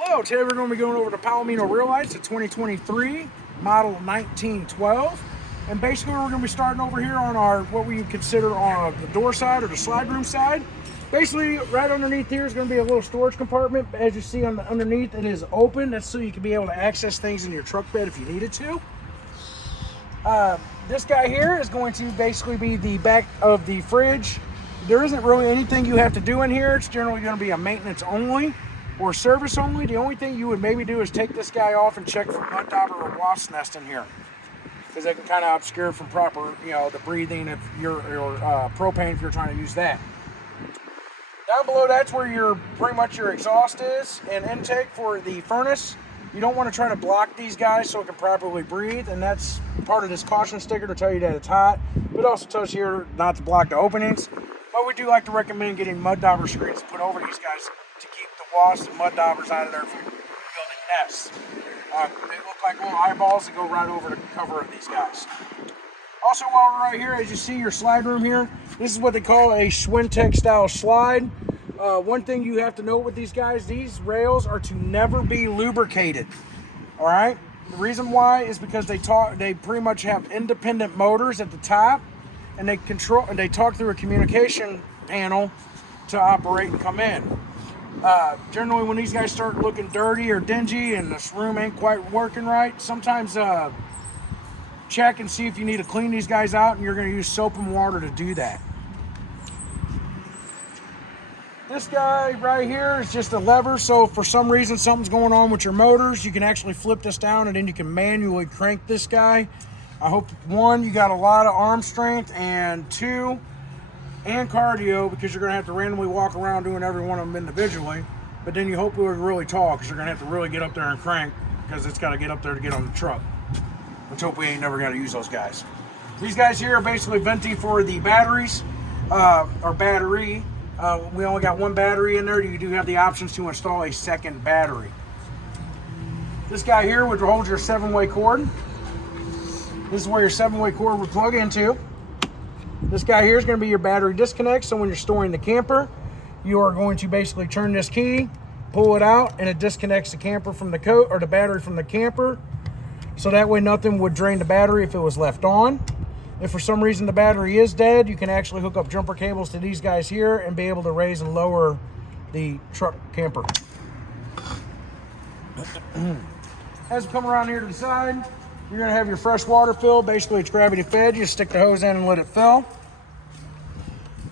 Hello, today we're going to be going over the Palomino rear lights, the 2023 model 1912. And basically we're going to be starting over here on our, what we consider on the door side or the slide room side. Basically right underneath here is going to be a little storage compartment. As you see on the underneath, it is open. That's so you can be able to access things in your truck bed if you needed to. This guy here is going to basically be the back of the fridge. There isn't really anything you have to do in here. It's generally going to be a maintenance only or service only. The only thing you would maybe do is take this guy off and check for mud dauber or wasp nest in here, because they can kind of obscure from proper, the breathing if you're propane if you're trying to use that. Down below, that's where pretty much your exhaust is and intake for the furnace. You don't want to try to block these guys so it can properly breathe, and that's part of this caution sticker to tell you that it's hot. But it also tells you here not to block the openings. But we do like to recommend getting mud dauber screens put over these guys to keep the wasps and mud daubers out of there from building nests. They look like little eyeballs that go right over the cover of these guys. Also, while we're right here, as you see your slide room here, this is what they call a Schwintek style slide. One thing you have to know with these guys, these rails are to never be lubricated. All right. The reason why is because they pretty much have independent motors at the top, and they talk through a communication panel to operate and come in. Generally, when these guys start looking dirty or dingy and this room ain't quite working right, sometimes check and see if you need to clean these guys out, and you're going to use soap and water to do that. This guy right here is just a lever, so if for some reason something's going on with your motors, you can actually flip this down and then you can manually crank this guy. I hope, one, you got a lot of arm strength, and two, and cardio, because you're going to have to randomly walk around doing every one of them individually. But then you hope you're really tall, because you're going to have to really get up there and crank, because it's got to get up there to get on the truck. Let's hope we ain't never got to use those guys. These guys here are basically venting for the batteries, or battery. We only got one battery in there. You do have the options to install a second battery. This guy here would hold your 7-way cord. This is where your 7-way cord would plug into. This guy here is going to be your battery disconnect. So when you're storing the camper, you are going to basically turn this key, pull it out, and it disconnects the camper from the coat, or the battery from the camper. So that way nothing would drain the battery if it was left on. If for some reason the battery is dead, you can actually hook up jumper cables to these guys here and be able to raise and lower the truck camper. As we come around here to the side, you're going to have your fresh water fill. Basically, it's gravity fed. You just stick the hose in and let it fill.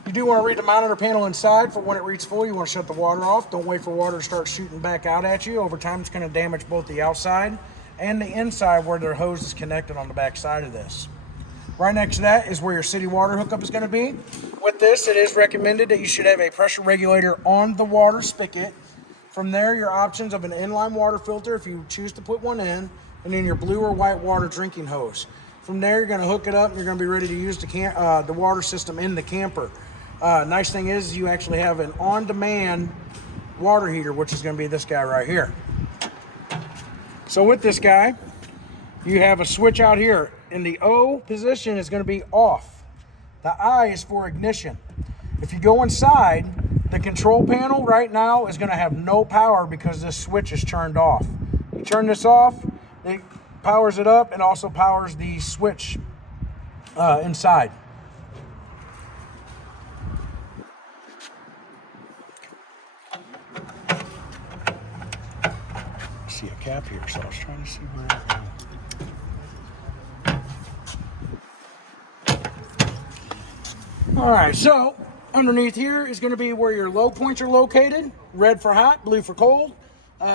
You do want to read the monitor panel inside for when it reads full. You want to shut the water off. Don't wait for water to start shooting back out at you. Over time, it's going to damage both the outside and the inside where the hose is connected on the back side of this. Right next to that is where your city water hookup is going to be. With this, it is recommended that you should have a pressure regulator on the water spigot. From there, your options of an inline water filter if you choose to put one in, and then your blue or white water drinking hose. From there, you're going to hook it up and you're going to be ready to use the water system in the camper. Nice thing is you actually have an on-demand water heater, which is going to be this guy right here. So with this guy, you have a switch out here. In the O position is going to be off. The I is for ignition. If you go inside, the control panel right now is going to have no power because this switch is turned off. You turn this off, it powers it up and also powers the switch inside. I see a cap here, so I was trying to see where it goes. All right, so underneath here is going to be where your low points are located. Red for hot, blue for cold.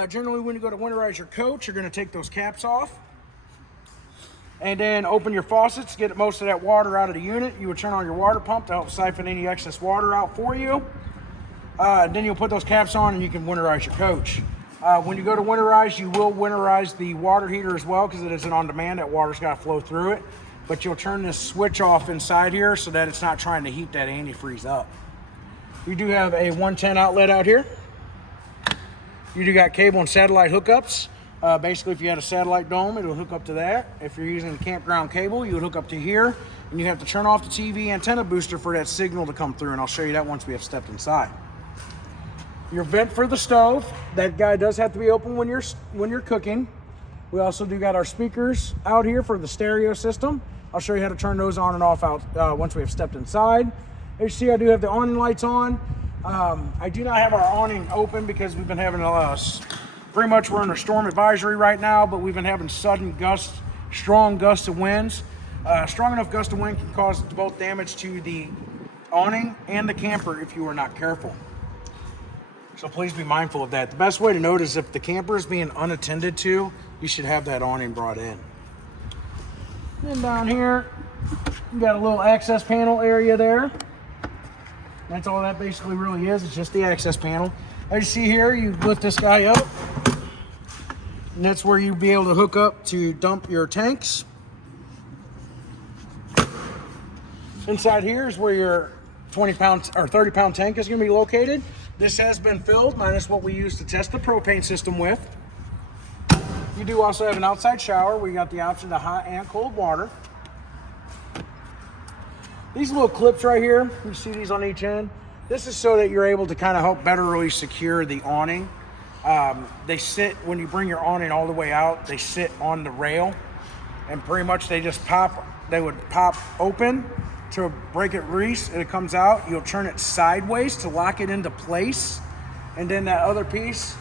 Generally, when you go to winterize your coach, you're going to take those caps off and then open your faucets, get most of that water out of the unit. You would turn on your water pump to help siphon any excess water out for you. Then you'll put those caps on and you can winterize your coach. When you go to winterize, you will winterize the water heater as well, because it isn't on demand. That water's got to flow through it. But you'll turn this switch off inside here so that it's not trying to heat that antifreeze up. You do have a 110 outlet out here. You do got cable and satellite hookups. Basically, if you had a satellite dome, it'll hook up to that. If you're using a campground cable, you would hook up to here, and you have to turn off the TV antenna booster for that signal to come through, and I'll show you that once we have stepped inside. Your vent for the stove, that guy does have to be open when you're cooking. We also do got our speakers out here for the stereo system. I'll show you how to turn those on and off out once we have stepped inside. As you see, I do have the awning lights on. I do not have our awning open because we've been having pretty much we're under storm advisory right now, but we've been having sudden gusts, strong gusts of winds. Strong enough gust of wind can cause both damage to the awning and the camper if you are not careful. So please be mindful of that. The best way to know is if the camper is being unattended to, you should have that awning brought in. Then down here, you got a little access panel area there. That's all that basically really is. It's just the access panel. As you see here, you lift this guy up, and that's where you'll be able to hook up to dump your tanks. Inside here is where your 20-pound or 30-pound tank is going to be located. This has been filled, minus what we use to test the propane system with. You do also have an outside shower where you got the option of hot and cold water. These little clips right here, you see these on each end. This is so that you're able to kind of help better really secure the awning. They sit, when you bring your awning all the way out, they sit on the rail, and pretty much they just pop, they would pop open to break it loose, and it comes out. You'll turn it sideways to lock it into place, and then that other piece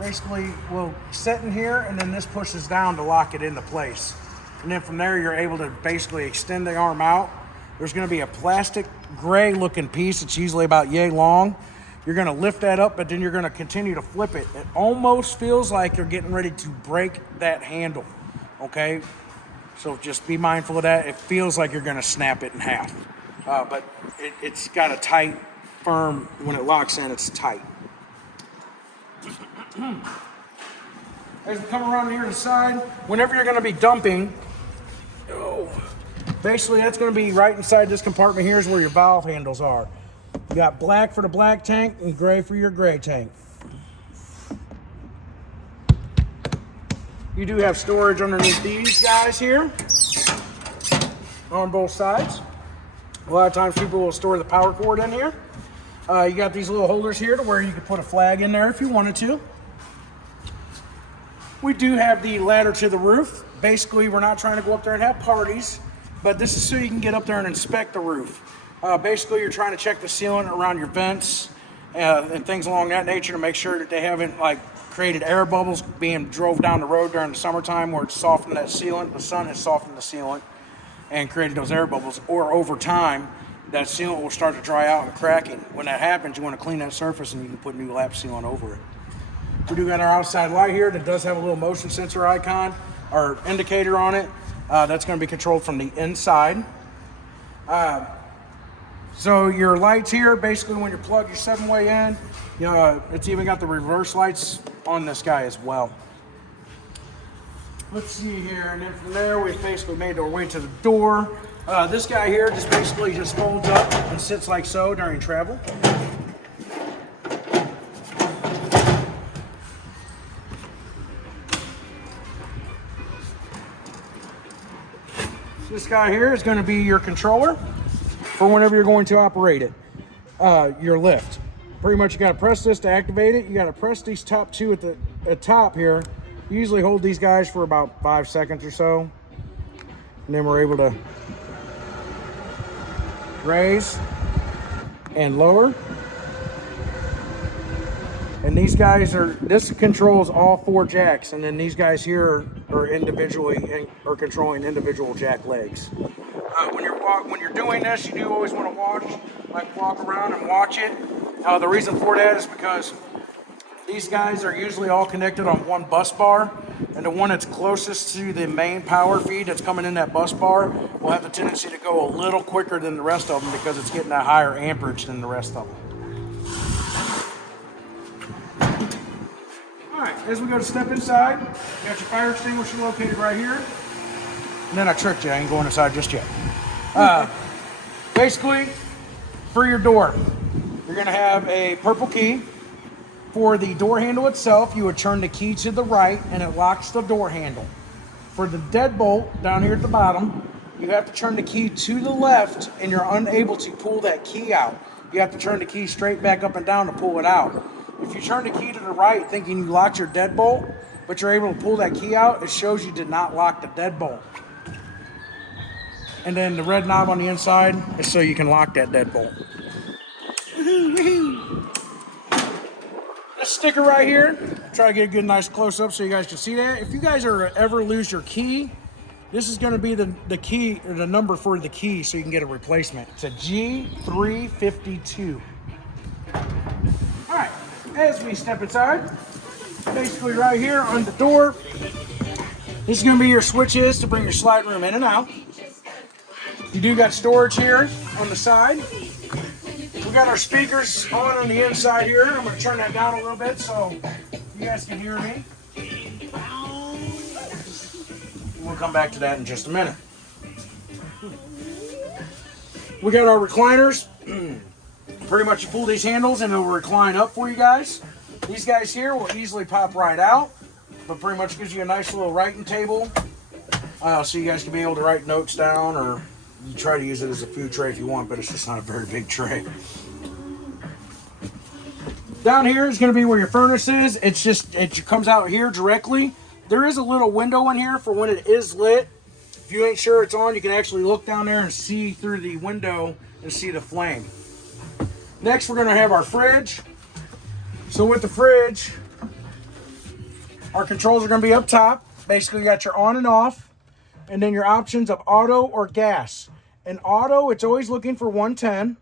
basically will sit in here, and then this pushes down to lock it into place. And then from there, you're able to basically extend the arm out. There's gonna be a plastic gray looking piece. It's usually about yay long. You're gonna lift that up, but then you're gonna continue to flip it. It almost feels like you're getting ready to break that handle, okay? So just be mindful of that. It feels like you're gonna snap it in half. But it's got a tight, firm, when it locks in, it's tight. As we come around here to the side, whenever you're gonna be dumping, basically that's gonna be right inside this compartment here is where your valve handles are. You got black for the black tank and gray for your gray tank. You do have storage underneath these guys here on both sides. A lot of times people will store the power cord in here. You got these little holders here to where you could put a flag in there if you wanted to. We do have the ladder to the roof. Basically, we're not trying to go up there and have parties, but this is so you can get up there and inspect the roof. Basically, you're trying to check the sealant around your vents and things along that nature to make sure that they haven't created air bubbles being drove down the road during the summertime where it's softened that sealant. The sun has softened the sealant and created those air bubbles, or over time, that sealant will start to dry out and cracking. When that happens, you want to clean that surface and you can put new lap sealant over it. We do got our outside light here that does have a little motion sensor icon or indicator on it. That's going to be controlled from the inside. So your lights here, basically when you plug your 7-way in, it's even got the reverse lights on this guy as well. Let's see here, and then from there we've basically made our way to the door. This guy here just basically just folds up and sits like so during travel. This guy here is going to be your controller for whenever you're going to operate it, your lift. Pretty much you got to press this to activate it. You got to press these top two at the top here. You usually hold these guys for about 5 seconds or so. And then we're able to raise and lower. And these guys this controls all 4 jacks, and then these guys here are individually controlling individual jack legs. When you're doing this, you do always want to walk around and watch it. The reason for that is because these guys are usually all connected on one bus bar, and the one that's closest to the main power feed that's coming in that bus bar will have the tendency to go a little quicker than the rest of them because it's getting a higher amperage than the rest of them. Alright, as we go to step inside, you got your fire extinguisher located right here. And then I tricked you, I ain't going inside just yet. Basically, for your door, you're going to have a purple key. For the door handle itself, you would turn the key to the right and it locks the door handle. For the deadbolt down here at the bottom, you have to turn the key to the left and you're unable to pull that key out. You have to turn the key straight back up and down to pull it out. If you turn the key to the right thinking you locked your deadbolt, but you're able to pull that key out, it shows you did not lock the deadbolt. And then the red knob on the inside is so you can lock that deadbolt. Woohoo, woohoo. This sticker right here, try to get a good nice close up so you guys can see that. If you guys ever lose your key, this is going to be the key, or the number for the key, so you can get a replacement. It's a G352. All right, as we step inside, basically right here on the door, this is going to be your switches to bring your slide room in and out. You do got storage here on the side. We got our speakers on the inside here. I'm going to turn that down a little bit so you guys can hear me. We'll come back to that in just a minute. We got our recliners. Pretty much you pull these handles and it'll recline up for you guys. These guys here will easily pop right out, but pretty much gives you a nice little writing table, so you guys can be able to write notes down, or you try to use it as a food tray if you want, but it's just not a very big tray. Down here is going to be where your furnace is. It comes out here directly. There is a little window in here for when it is lit. If you ain't sure it's on, you can actually look down there and see through the window and see the flame. Next, we're going to have our fridge. So with the fridge, our controls are going to be up top. Basically, you got your on and off, and then your options of auto or gas. In auto, it's always looking for 110.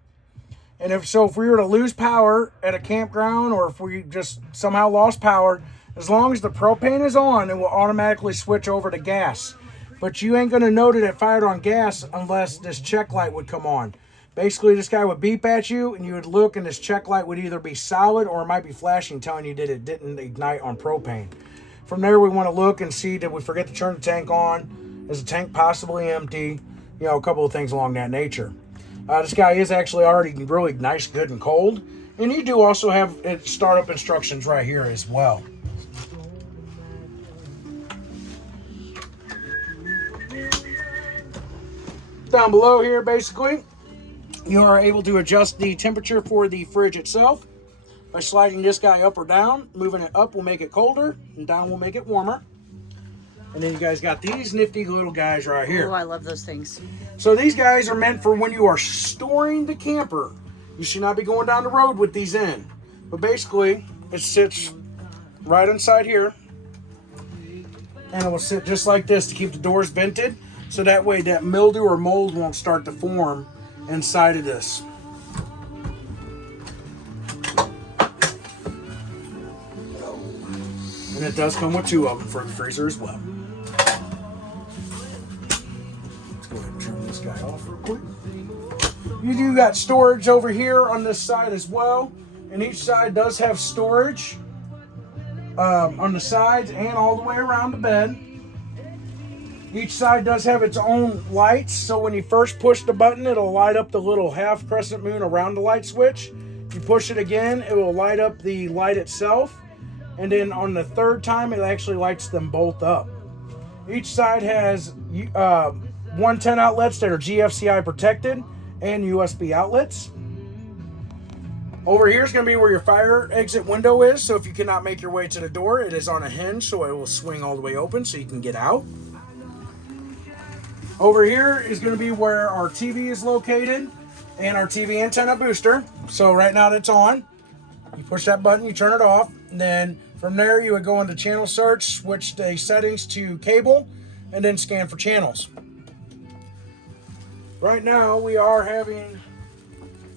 And if we were to lose power at a campground, or if we just somehow lost power, as long as the propane is on, it will automatically switch over to gas. But you ain't going to know that it fired on gas unless this check light would come on. Basically, this guy would beep at you, and you would look, and this check light would either be solid or it might be flashing, telling you that it didn't ignite on propane. From there, we want to look and see, did we forget to turn the tank on? Is the tank possibly empty? You know, a couple of things along that nature. This guy is actually already really nice, good, and cold. And you do also have startup instructions right here as well. Down below here, basically, you are able to adjust the temperature for the fridge itself by sliding this guy up or down. Moving it up will make it colder, and down will make it warmer. And then you guys got these nifty little guys right here. Oh, I love those things. So these guys are meant for when you are storing the camper. You should not be going down the road with these in. But basically, it sits right inside here. And it will sit just like this to keep the doors vented. So that way that mildew or mold won't start to form inside of this. And it does come with two of them for the freezer as well. Let's go ahead and turn this guy off real quick. You do got storage over here on this side as well. And each side does have storage on the sides and all the way around the bed. Each side does have its own lights, so when you first push the button, it'll light up the little half crescent moon around the light switch. If you push it again, it will light up the light itself, and then on the third time, it actually lights them both up. Each side has 110 outlets that are GFCI protected and USB outlets. Over here is going to be where your fire exit window is, so if you cannot make your way to the door, it is on a hinge, so it will swing all the way open so you can get out. Over here is going to be where our TV is located and our TV antenna booster. So right now that's on. You push that button, you turn it off. And then from there you would go into channel search, switch the settings to cable, and then scan for channels. Right now we are having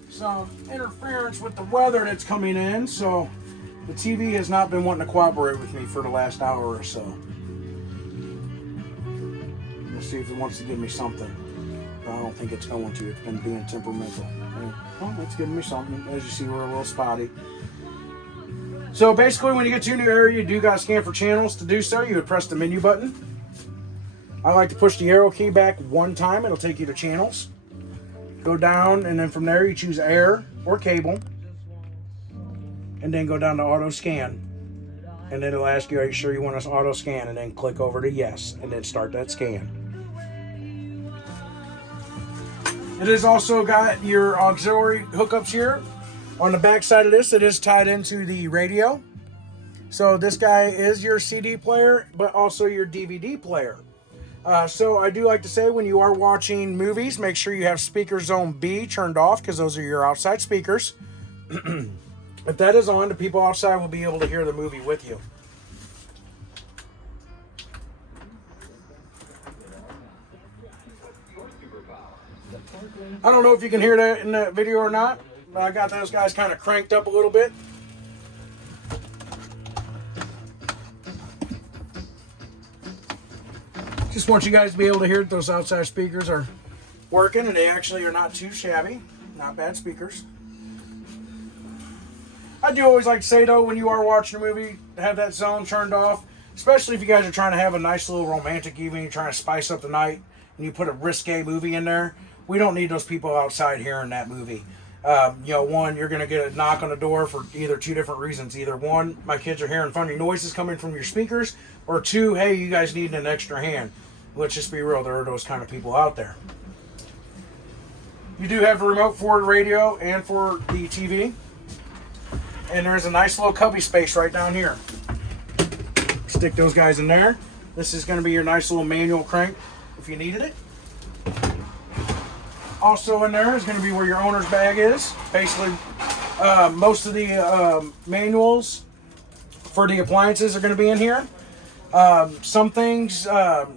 some interference with the weather that's coming in. So the TV has not been wanting to cooperate with me for the last hour or so. See if it wants to give me something. But I don't think it's going to. It's been being temperamental. Well, it's giving me something. As you see, we're a little spotty. So basically, when you get to a new area, you do got to scan for channels. To do so, you would press the menu button. I like to push the arrow key back one time. It'll take you to channels. Go down, and then from there, you choose air or cable. And then go down to auto scan. And then it'll ask you, are you sure you want us to auto scan? And then click over to yes, and then start that scan. It has also got your auxiliary hookups here. On the back side of this, it is tied into the radio. So this guy is your CD player, but also your DVD player. So I do like to say, when you are watching movies, make sure you have speaker zone B turned off, because those are your outside speakers. If that is on, the people outside will be able to hear the movie with you. I don't know if you can hear that in that video or not, but I got those guys kind of cranked up a little bit. Just want you guys to be able to hear that those outside speakers are working, and they actually are not too shabby. Not bad speakers. I do always like to say, though, when you are watching a movie, have that zone turned off, especially if you guys are trying to have a nice little romantic evening, you're trying to spice up the night, and you put a risque movie in there. We don't need those people outside hearing that movie. One, you're going to get a knock on the door for either two different reasons. Either one, my kids are hearing funny noises coming from your speakers, or two, hey, you guys need an extra hand. Let's just be real, there are those kind of people out there. You do have a remote for the radio and for the TV. And there's a nice little cubby space right down here. Stick those guys in there. This is going to be your nice little manual crank if you needed it. Also in there is going to be where your owner's bag is. Basically, most of the manuals for the appliances are going to be in here. Some things, a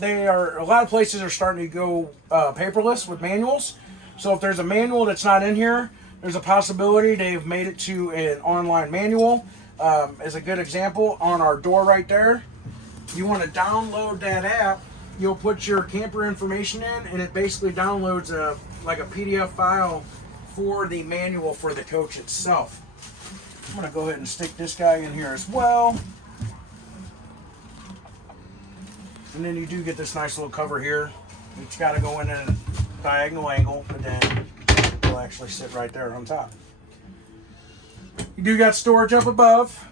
lot of places are starting to go paperless with manuals. So if there's a manual that's not in here, there's a possibility they've made it to an online manual. As a good example, on our door right there, you want to download that app. You'll put your camper information in, and it basically downloads like a PDF file for the manual for the coach itself. I'm going to go ahead and stick this guy in here as well. And then you do get this nice little cover here. It's got to go in a diagonal angle, but then it'll actually sit right there on top. You do got storage up above.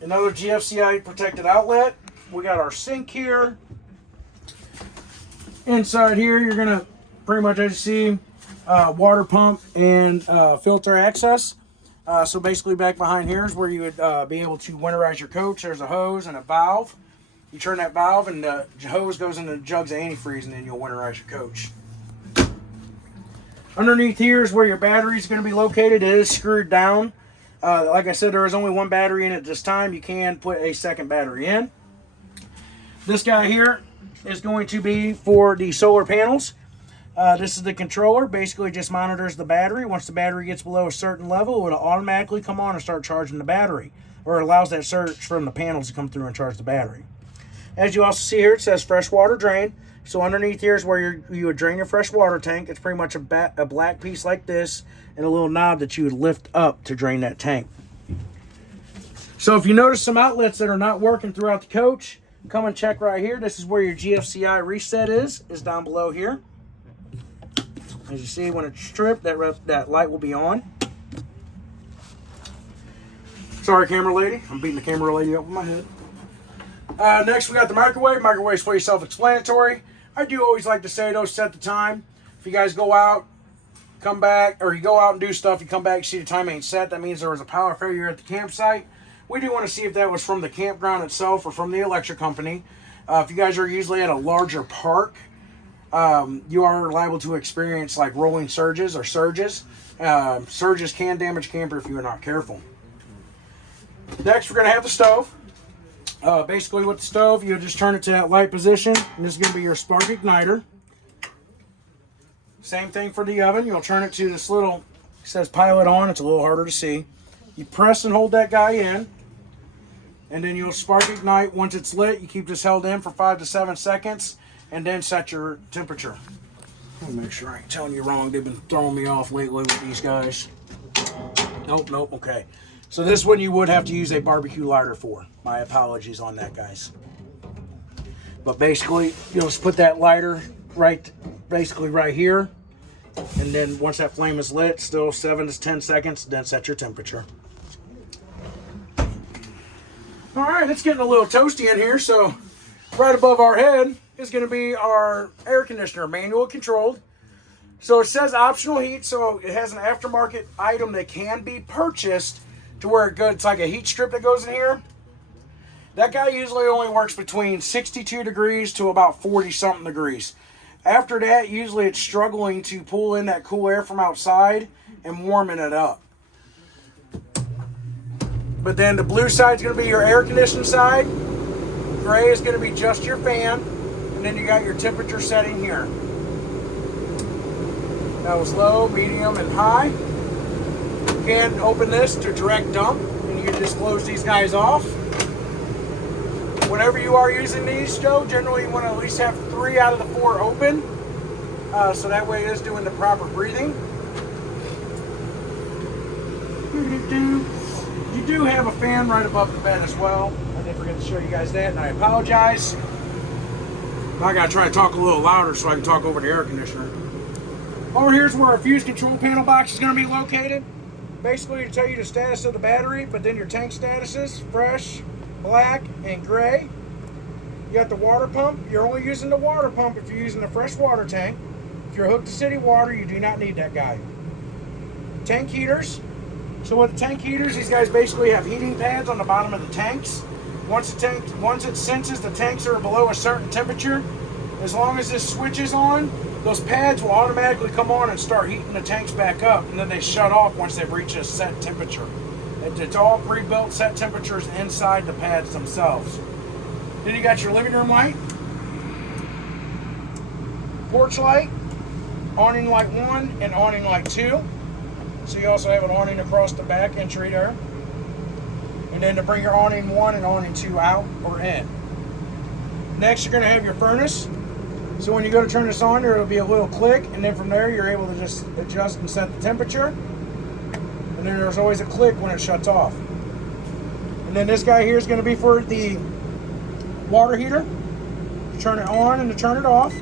Another GFCI protected outlet. We got our sink here. Inside here, you're going to pretty much, as you see, water pump and filter access. So basically back behind here is where you would be able to winterize your coach. There's a hose and a valve. You turn that valve and the hose goes into jugs of antifreeze, and then you'll winterize your coach. Underneath here is where your battery is going to be located. It is screwed down. Like I said, there is only one battery in it this time. You can put a second battery in. This guy here is going to be for the solar panels. This is the controller. Basically just monitors the battery. Once the battery gets below a certain level, it'll automatically come on and start charging the battery, or it allows that surge from the panels to come through and charge the battery. As you also see here, it says freshwater drain. So underneath here is where you would drain your fresh water tank. It's pretty much a black piece like this and a little knob that you would lift up to drain that tank. So if you notice some outlets that are not working throughout the coach, come and check right here. This is where your GFCI reset is down below here. As you see, when it's stripped, that light will be on. Sorry, camera lady. I'm beating the camera lady up with my head. Next, we got the microwave. Microwave's pretty self-explanatory. I do always like to say, though, set the time. If you guys go out, come back, or you go out and do stuff, you come back, you see the time ain't set, that means there was a power failure at the campsite. We do want to see if that was from the campground itself or from the electric company. If you guys are usually at a larger park, you are liable to experience like rolling surges or surges. Surges can damage camper if you are not careful. Next, we're going to have the stove. Basically with the stove, you just turn it to that light position, and this is going to be your spark igniter. Same thing for the oven. You'll turn it to this little, it says pilot on, it's a little harder to see. You press and hold that guy in, and then you'll spark ignite. Once it's lit, you keep this held in for 5 to 7 seconds, and then set your temperature. Let me make sure I ain't telling you wrong. They've been throwing me off lately with these guys. Nope, okay. So this one you would have to use a barbecue lighter for. My apologies on that, guys. But basically, you'll just put that lighter right here. And then once that flame is lit, still 7 to 10 seconds, then set your temperature. All right, it's getting a little toasty in here. So right above our head is going to be our air conditioner, manual controlled. So it says optional heat, so it has an aftermarket item that can be purchased to where it's like a heat strip that goes in here. That guy usually only works between 62 degrees to about 40 something degrees. After that, usually it's struggling to pull in that cool air from outside and warming it up. But then the blue side is going to be your air conditioning side. Gray is going to be just your fan. And then you got your temperature setting here. That was low, medium, and high. You can open this to direct dump, and you can just close these guys off. Whenever you are using these, Joe, generally you want to at least have 3 out of the 4 open, so that way it is doing the proper breathing. You do have a fan right above the bed as well. I did forget to show you guys that, and I apologize. I gotta try to talk a little louder so I can talk over the air conditioner. Over here's where our fuse control panel box is going to be located. Basically, to tell you the status of the battery, but then your tank statuses: fresh, black, and gray. You got the water pump. You're only using the water pump if you're using a fresh water tank. If you're hooked to city water, you do not need that guy. Tank heaters. So with the tank heaters, these guys basically have heating pads on the bottom of the tanks. Once it senses the tanks are below a certain temperature, as long as this switch is on, those pads will automatically come on and start heating the tanks back up, and then they shut off once they've reached a set temperature. It's all pre-built set temperatures inside the pads themselves. Then you got your living room light, porch light, awning light 1 and awning light 2. So you also have an awning across the back entry there. And then to bring your awning 1 and awning 2 out or in. Next, you're going to have your furnace. So when you go to turn this on, there will be a little click, and then from there you're able to just adjust and set the temperature. And then there's always a click when it shuts off. And then this guy here is going to be for the water heater. To turn it on and to turn it off.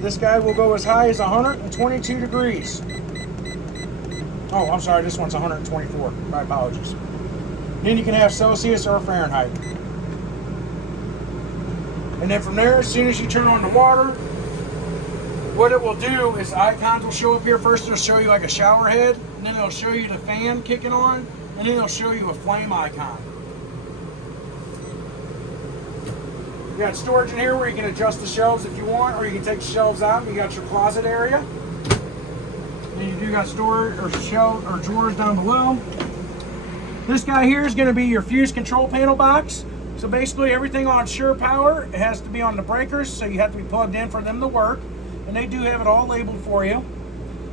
This guy will go as high as 122 degrees. Oh, I'm sorry, this one's 124. My apologies. Then you can have Celsius or Fahrenheit. And then from there, as soon as you turn on the water, what it will do is icons will show up here. First it'll show you like a shower head, and then it'll show you the fan kicking on, and then it'll show you a flame icon. You got storage in here where you can adjust the shelves if you want, or you can take the shelves out and you got your closet area. And you do got storage or shelf or drawers down below. This guy here is going to be your fuse control panel box. So basically everything on Sure Power, it has to be on the breakers, so you have to be plugged in for them to work. And they do have it all labeled for you.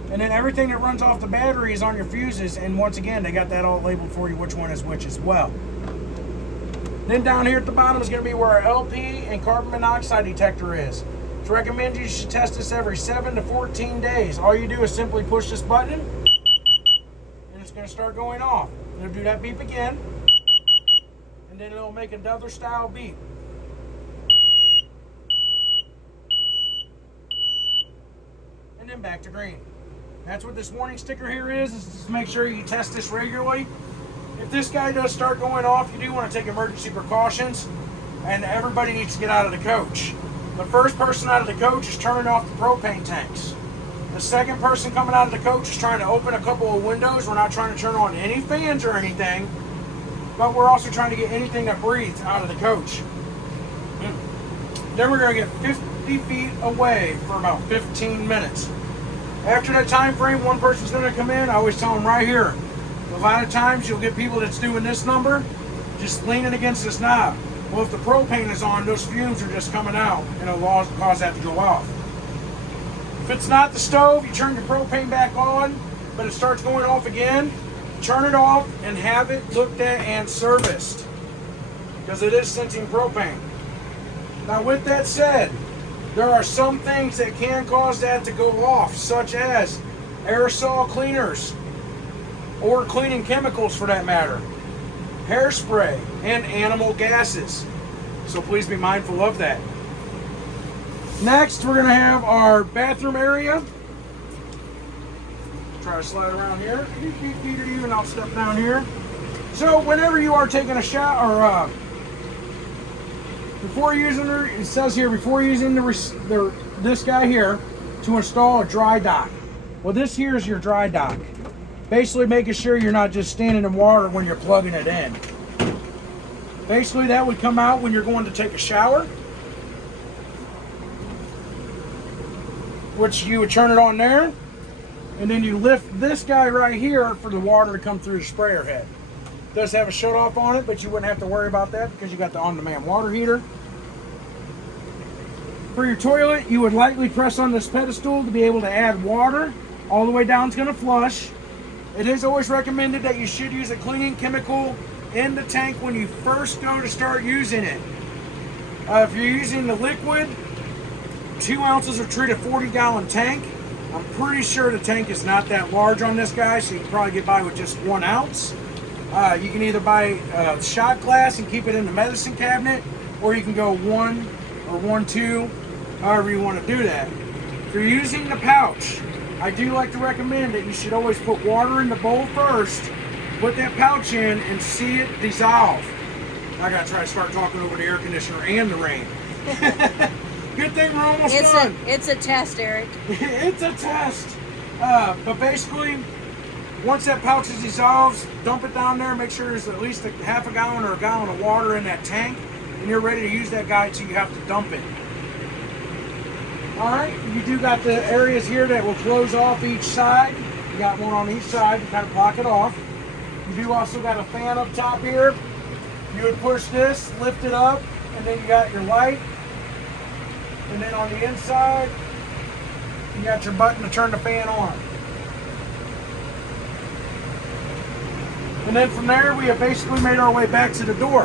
And then everything that runs off the battery is on your fuses, and once again, they got that all labeled for you, which one is which as well. Then down here at the bottom is going to be where our LP and carbon monoxide detector is. It's recommended you should test this every 7 to 14 days. All you do is simply push this button, and it's going to start going off. It'll do that beep again. And then it'll make another style beep. And then back to green. That's what this warning sticker here is to make sure you test this regularly. If this guy does start going off, you do want to take emergency precautions, and everybody needs to get out of the coach. The first person out of the coach is turning off the propane tanks. The second person coming out of the coach is trying to open a couple of windows. We're not trying to turn on any fans or anything, but we're also trying to get anything that breathes out of the coach. Then we're going to get 50 feet away for about 15 minutes. After that time frame, one person's going to come in. I always tell them right here. A lot of times you'll get people that's doing this number just leaning against this knob. Well, if the propane is on, those fumes are just coming out, and it'll cause that to go off. If it's not the stove, you turn your propane back on, but it starts going off again, turn it off and have it looked at and serviced, because it is sensing propane. Now with that said, there are some things that can cause that to go off, such as aerosol cleaners, or cleaning chemicals for that matter, hairspray, and animal gases. So please be mindful of that. Next, we're going to have our bathroom area. Try to slide around here. And I'll step down here. So whenever you are taking a shower, before using it says here, before using this guy here, to install a dry dock. Well, this here is your dry dock. Basically making sure you're not just standing in water when you're plugging it in. Basically that would come out when you're going to take a shower, which you would turn it on there, and then you lift this guy right here for the water to come through the sprayer head. It does have a shut off on it, but you wouldn't have to worry about that because you got the on-demand water heater. For your toilet, you would lightly press on this pedestal to be able to add water. All the way down is going to flush. It is always recommended that you should use a cleaning chemical in the tank when you first go to start using it. If you're using the liquid, 2 ounces are treated 40-gallon tank. I'm pretty sure the tank is not that large on this guy, so you can probably get by with just 1 ounce. You can either buy a shot glass and keep it in the medicine cabinet, or you can go 1 or 1.2, however you want to do that. If you're using the pouch, I do like to recommend that you should always put water in the bowl first, put that pouch in, and see it dissolve. I gotta try to start talking over the air conditioner and the rain. Good thing we're almost done. It's a test, Eric. It's a test. But basically, once that pouch is dissolved, dump it down there. Make sure there's at least a half a gallon or a gallon of water in that tank, and you're ready to use that guy until you have to dump it. All right, you do got the areas here that will close off each side. You got one on each side to kind of block it off. You do also got a fan up top here. You would push this, lift it up, and then you got your light. And then on the inside, you got your button to turn the fan on. And then from there, we have basically made our way back to the door.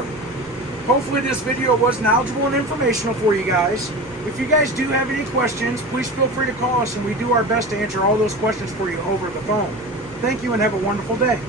Hopefully this video was knowledgeable and informational for you guys. If you guys do have any questions, please feel free to call us, and we do our best to answer all those questions for you over the phone. Thank you and have a wonderful day.